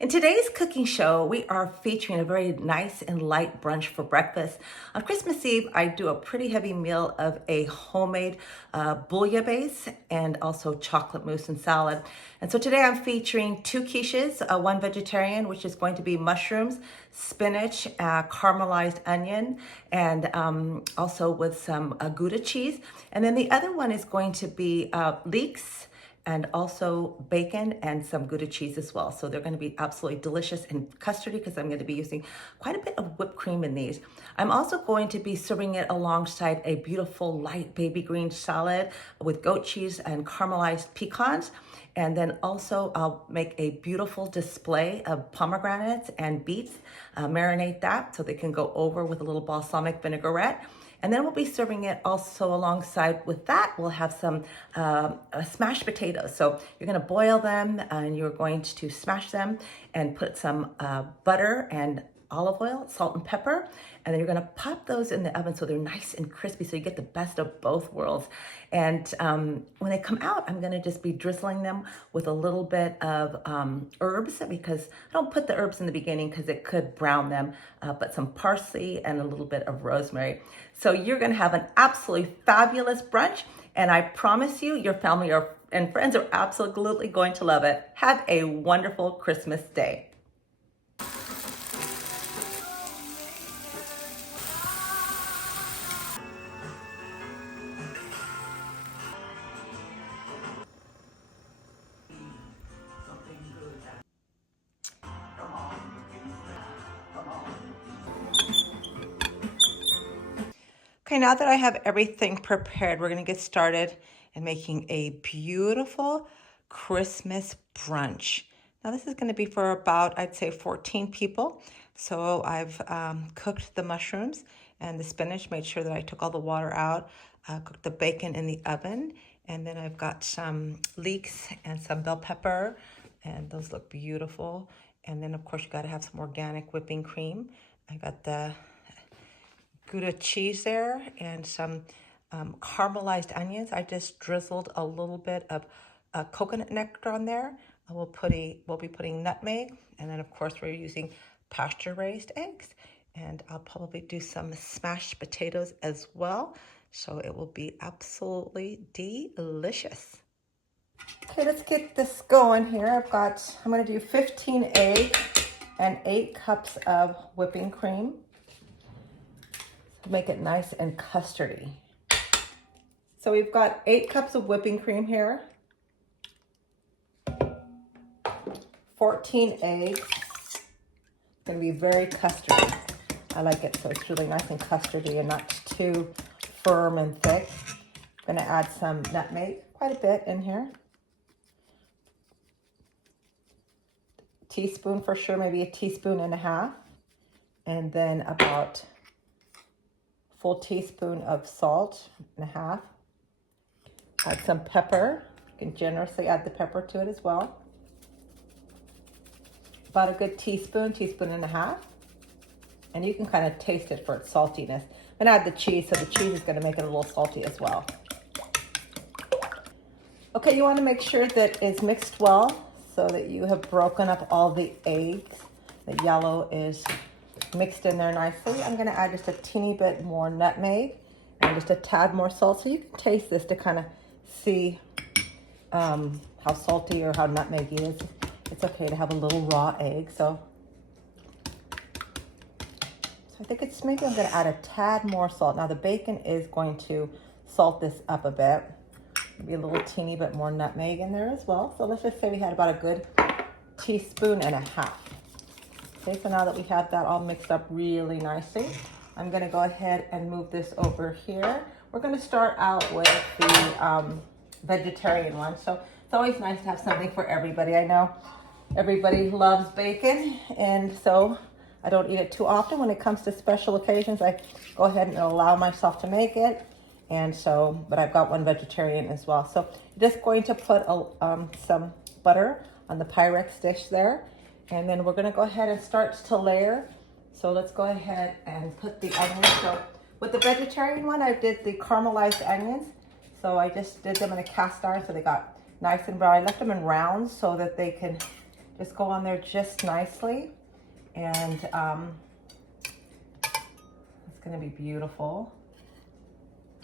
In today's cooking show, we are featuring a very nice and light brunch for breakfast. On Christmas Eve, I do a pretty heavy meal of a homemade bouillabaisse and also chocolate mousse and salad. And so today I'm featuring two quiches, one vegetarian, which is going to be mushrooms, spinach, caramelized onion, and also with some Gouda cheese. And then the other one is going to be leeks, and also bacon and some Gouda cheese as well. So they're gonna be absolutely delicious and custardy because I'm gonna be using quite a bit of whipped cream in these. I'm also going to be serving it alongside a beautiful light baby green salad with goat cheese and caramelized pecans. And then also I'll make a beautiful display of pomegranates and beets, marinate that so they can go over with a little balsamic vinaigrette. And then we'll be serving it also alongside with that. We'll have some smashed potatoes. So you're gonna boil them and you're going to smash them and put some butter and olive oil, salt and pepper, and then you're gonna pop those in the oven so they're nice and crispy so you get the best of both worlds. And when they come out, I'm gonna just be drizzling them with a little bit of herbs, because I don't put the herbs in the beginning because it could brown them, but some parsley and a little bit of rosemary. So you're gonna have an absolutely fabulous brunch, and I promise you, your family and friends are absolutely going to love it. Have a wonderful Christmas day. Okay, now that I have everything prepared, we're gonna get started in making a beautiful Christmas brunch. Now this is gonna be for about, I'd say 14 people. So I've cooked the mushrooms and the spinach, made sure that I took all the water out, cooked the bacon in the oven, and then I've got some leeks and some bell pepper, and those look beautiful. And then of course you gotta have some organic whipping cream. I got the Gouda cheese there and some caramelized onions. I just drizzled a little bit of coconut nectar on there. We'll be putting nutmeg, and then of course we're using pasture-raised eggs. And I'll probably do some smashed potatoes as well. So it will be absolutely delicious. Okay, let's get this going here. I'm gonna do 15 eggs and 8 cups of whipping cream. Make it nice and custardy. So we've got 8 cups of whipping cream here, 14 eggs. It's gonna be very custardy. I like it so it's really nice and custardy and not too firm and thick. I'm gonna add some nutmeg, quite a bit in here. Teaspoon for sure, maybe a teaspoon and a half. And then about full teaspoon of salt and a half. Add some pepper. You can generously add the pepper to it as well. About a good teaspoon and a half. And you can kind of taste it for its saltiness. I'm gonna add the cheese, so the cheese is gonna make it a little salty as well. Okay, you wanna make sure that it's mixed well so that you have broken up all the eggs. The yellow is mixed in there nicely. I'm gonna add just a teeny bit more nutmeg and just a tad more salt, so you can taste this to kind of see how salty or how nutmeggy it is. It's okay to have a little raw egg. So I think it's maybe I'm gonna add a tad more salt. Now the bacon is going to salt this up a bit. Maybe a little teeny bit more nutmeg in there as well. So let's just say we had about a good teaspoon and a half. Okay, so now that we have that all mixed up really nicely, I'm gonna go ahead and move this over here. We're gonna start out with the vegetarian one. So it's always nice to have something for everybody. I know everybody loves bacon, and so I don't eat it too often. When it comes to special occasions, I go ahead and allow myself to make it. And so, but I've got one vegetarian as well. So just going to put some butter on the Pyrex dish there. And then we're gonna go ahead and start to layer. So let's go ahead and put the onions. So with the vegetarian one, I did the caramelized onions. So I just did them in a cast iron so they got nice and brown. I left them in rounds so that they can just go on there just nicely, and it's gonna be beautiful.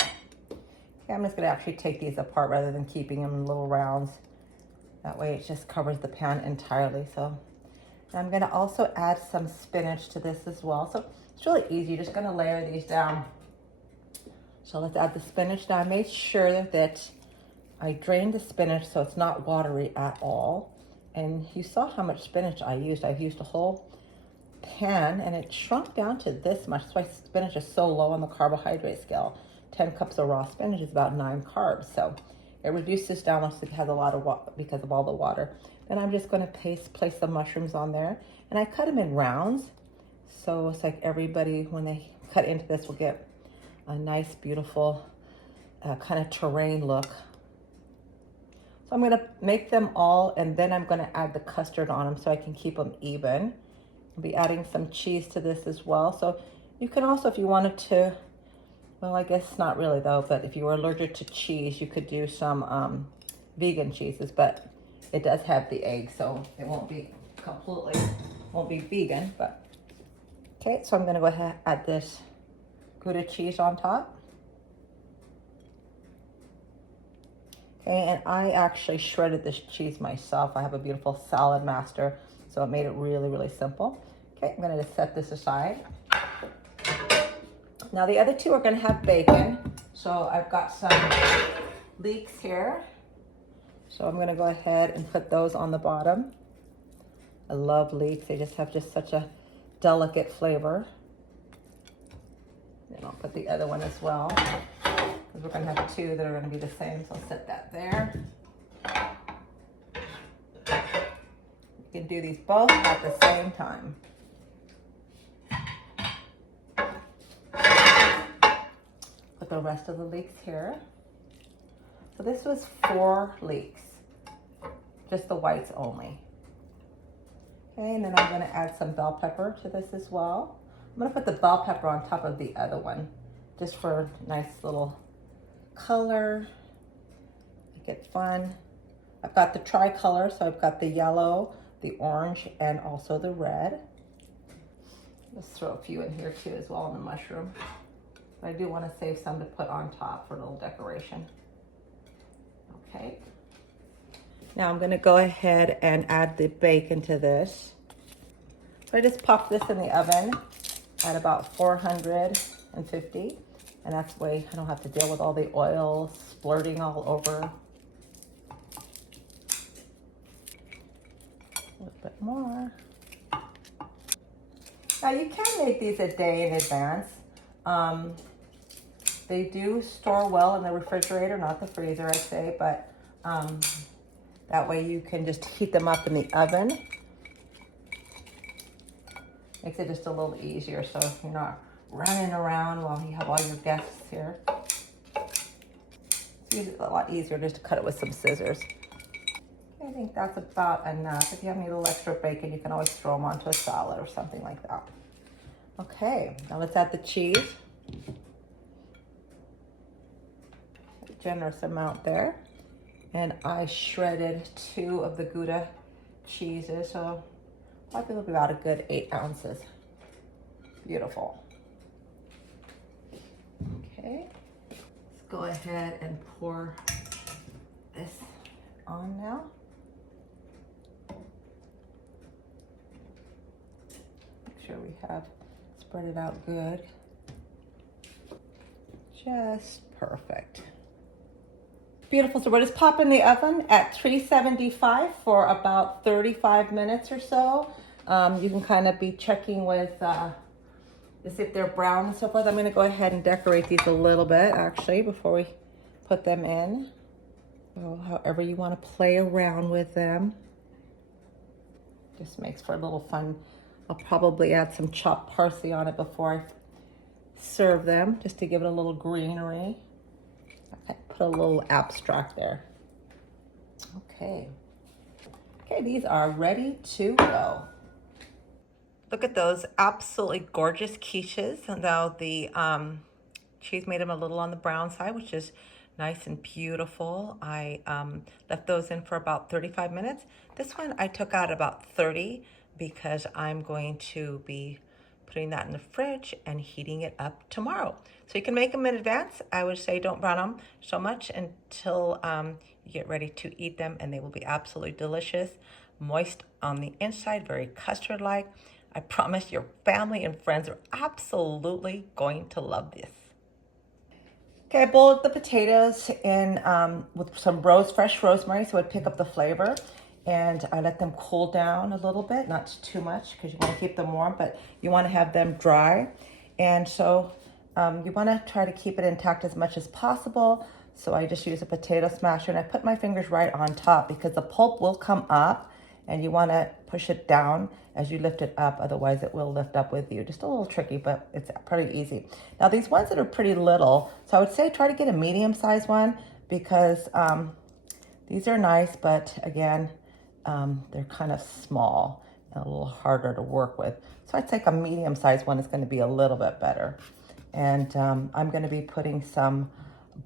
Okay, I'm just gonna actually take these apart rather than keeping them in little rounds. That way it just covers the pan entirely. So I'm gonna also add some spinach to this as well. So it's really easy, you're just gonna layer these down. So let's add the spinach. Now I made sure that I drained the spinach so it's not watery at all. And you saw how much spinach I used. I've used a whole pan and it shrunk down to this much. That's why spinach is so low on the carbohydrate scale. 10 cups of raw spinach is about 9 carbs. So it reduces down once it has a lot of water because of all the water. Then I'm just going to place the mushrooms on there. And I cut them in rounds. So it's like everybody, when they cut into this, will get a nice, beautiful kind of terrain look. So I'm gonna make them all, and then I'm gonna add the custard on them so I can keep them even. I'll be adding some cheese to this as well. So you can also, if you wanted to, well, I guess not really though, but if you were allergic to cheese, you could do some vegan cheeses, but it does have the egg, so it won't be vegan, but. Okay, so I'm gonna go ahead and add this Gouda cheese on top. Okay, and I actually shredded this cheese myself. I have a beautiful salad master, so it made it really, really simple. Okay, I'm gonna just set this aside. Now the other two are gonna have bacon. So I've got some leeks here. So I'm gonna go ahead and put those on the bottom. I love leeks, they just have such a delicate flavor. And I'll put the other one as well, because we're gonna have two that are gonna be the same, so I'll set that there. You can do these both at the same time. Put the rest of the leeks here. So this was 4 leeks, just the whites only. Okay, and then I'm gonna add some bell pepper to this as well. I'm gonna put the bell pepper on top of the other one, just for nice little color, make it fun. I've got the tricolor, so I've got the yellow, the orange, and also the red. Let's throw a few in here too as well on the mushroom. But I do wanna save some to put on top for a little decoration. Okay. Now I'm gonna go ahead and add the bacon to this. So I just popped this in the oven at about 450, and that's the way I don't have to deal with all the oil splurting all over. A little bit more. Now you can make these a day in advance. They do store well in the refrigerator, not the freezer, I'd say, but that way you can just heat them up in the oven. Makes it just a little easier, so you're not running around while you have all your guests here. It's a lot easier just to cut it with some scissors. I think that's about enough. If you have any little extra bacon, you can always throw them onto a salad or something like that. Okay, now let's add the cheese. A generous amount there. And I shredded 2 of the Gouda cheeses, so I think it'll be about a good 8 ounces. Beautiful. Okay, let's go ahead and pour this on now. Make sure we have spread it out good. Just perfect. Beautiful, so we're just popping the oven at 375 for about 35 minutes or so. You can kind of be checking with, to see if they're brown and so forth. I'm gonna go ahead and decorate these a little bit actually before we put them in. So however you wanna play around with them. Just makes for a little fun. I'll probably add some chopped parsley on it before I serve them, just to give it a little greenery. Okay, put a little abstract there. Okay. Okay, these are ready to go. Look at those absolutely gorgeous quiches. Now the cheese made them a little on the brown side, which is nice and beautiful. I left those in for about 35 minutes. This one I took out about 30 because I'm going to be putting that in the fridge and heating it up tomorrow. So you can make them in advance. I would say don't brown them so much until you get ready to eat them, and they will be absolutely delicious. Moist on the inside, very custard-like. I promise your family and friends are absolutely going to love this. Okay, I boiled the potatoes in with some fresh rosemary so it'd pick up the flavor. And I let them cool down a little bit, not too much because you want to keep them warm, but you want to have them dry. And so you want to try to keep it intact as much as possible. So I just use a potato smasher and I put my fingers right on top because the pulp will come up and you want to push it down as you lift it up. Otherwise it will lift up with you. Just a little tricky, but it's pretty easy. Now these ones that are pretty little, so I would say try to get a medium-sized one because these are nice, but again, they're kind of small and a little harder to work with. So I'd say a medium-sized one is going to be a little bit better. And I'm going to be putting some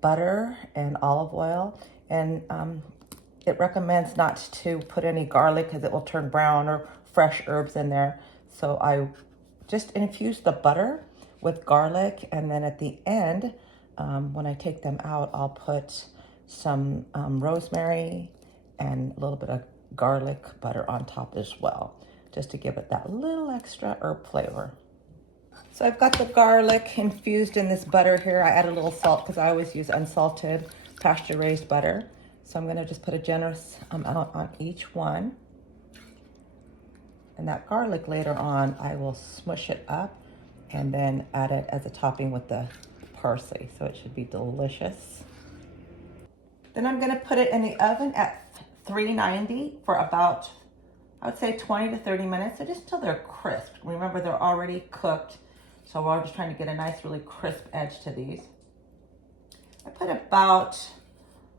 butter and olive oil. And it recommends not to put any garlic because it will turn brown, or fresh herbs in there. So I just infuse the butter with garlic. And then at the end, when I take them out, I'll put some rosemary and a little bit of garlic butter on top as well, just to give it that little extra herb flavor. So I've got the garlic infused in this butter here. I add a little salt because I always use unsalted pasture-raised butter. So I'm going to just put a generous amount on each one. And that garlic later on, I will smush it up and then add it as a topping with the parsley. So it should be delicious. Then I'm going to put it in the oven at 390 for about, I would say 20 to 30 minutes, so just until they're crisp. Remember, they're already cooked, so we're just trying to get a nice, really crisp edge to these. I put about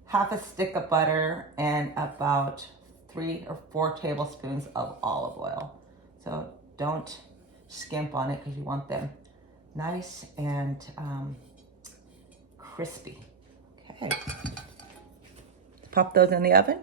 half a stick of butter and about 3 or 4 tablespoons of olive oil. So don't skimp on it because you want them nice and crispy. Okay. Pop those in the oven.